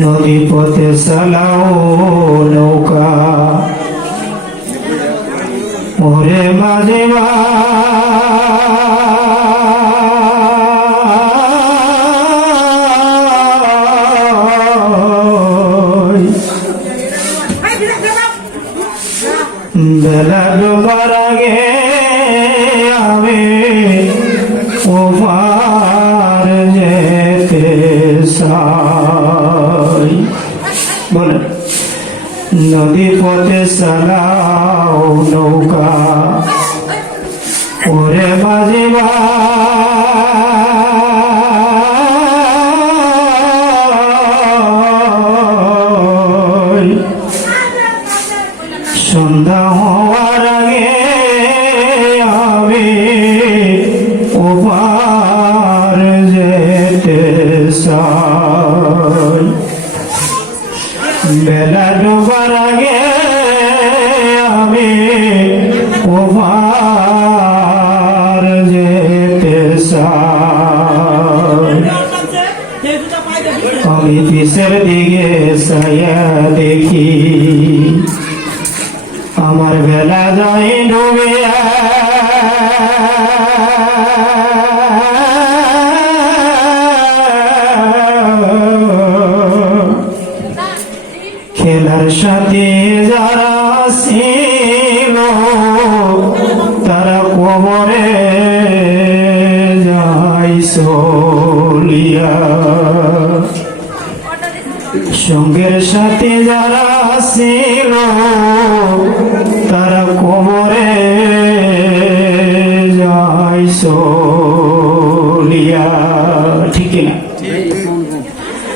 নদী পথে চালাও নৌকা। ওরে মাঝে বেলা ডোবার আগে আমি ওপার যেতে চাই। বলে নদী পথে সালাও নৌকা। ওরে মাঝে। সন্ধ্যা বেলা ডোবার আগে আমি ওপার যেতে আমি পিসের দিকে সায়া দেখি, আমার বেলা যাই ডুবে খেলার সাথে যারা ছিল, তারা কোমরে যাই চলিয়া। সঙ্গের সাথে যারা ছিল, তারা কোমরে যাই চলিয়া। ঠিক না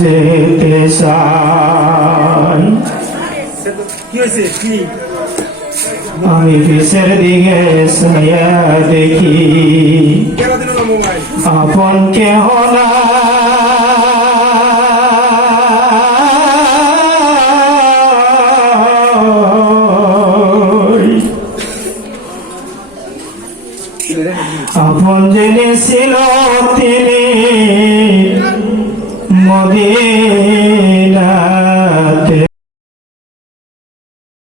যেতে আমি পিসের দিকে ছায়া দেখি আপন কেহ না আপন জেনেছিল তিনি মদিনাতে